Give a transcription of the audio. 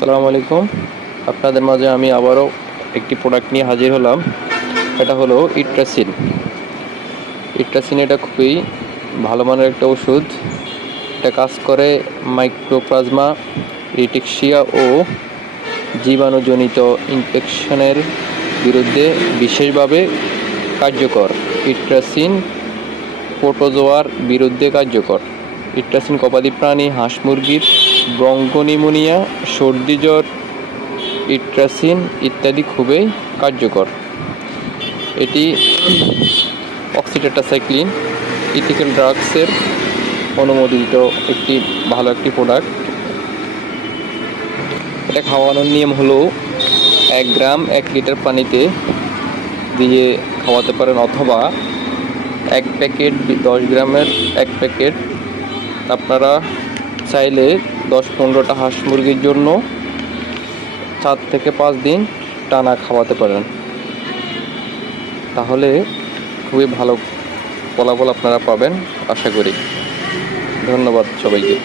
আসসালামু আলাইকুম। আপনাদের মাঝে আমি আবারও একটি প্রোডাক্ট নিয়ে হাজির হলাম। এটা হলো ইট্রাসিন। এটা খুবই ভালো মানের একটা ওষুধ। এটা কাজ করে মাইক্রোপ্লাজমা, রিকেটসিয়া ও জীবাণুজনিত ইনফেকশনের বিরুদ্ধে বিশেষভাবে কার্যকর। ইট্রাসিন প্রোটোজোয়ার বিরুদ্ধে কার্যকর। ইট্রাসিন গবাদি প্রাণী, হাঁস মুরগির ব্রঙ্কোনিমোনিয়া, সর্দি জ্বর, ইট্রাসিন ইত্যাদি খুবই কার্যকর। এটি অক্সিটেট্রাসাইক্লিন ইথিক্যাল ড্রাগসের অনুমোদিত ভালো একটি প্রোডাক্ট। এটা খাওয়ানোর নিয়ম হলো 1 গ্রাম 1 লিটার পানিতে দিয়ে খাওয়াতে পারেন, অথবা 1 প্যাকেট 10 গ্রামের 1 প্যাকেট আপনারা চাইলে 10-15টা হাঁস মুরগির জন্য 4 থেকে 5 দিন টানা খাওয়াতে পারেন। তাহলে খুবই ভালো ফলাফল আপনারা পাবেন আশা করি। ধন্যবাদ সবাইকে।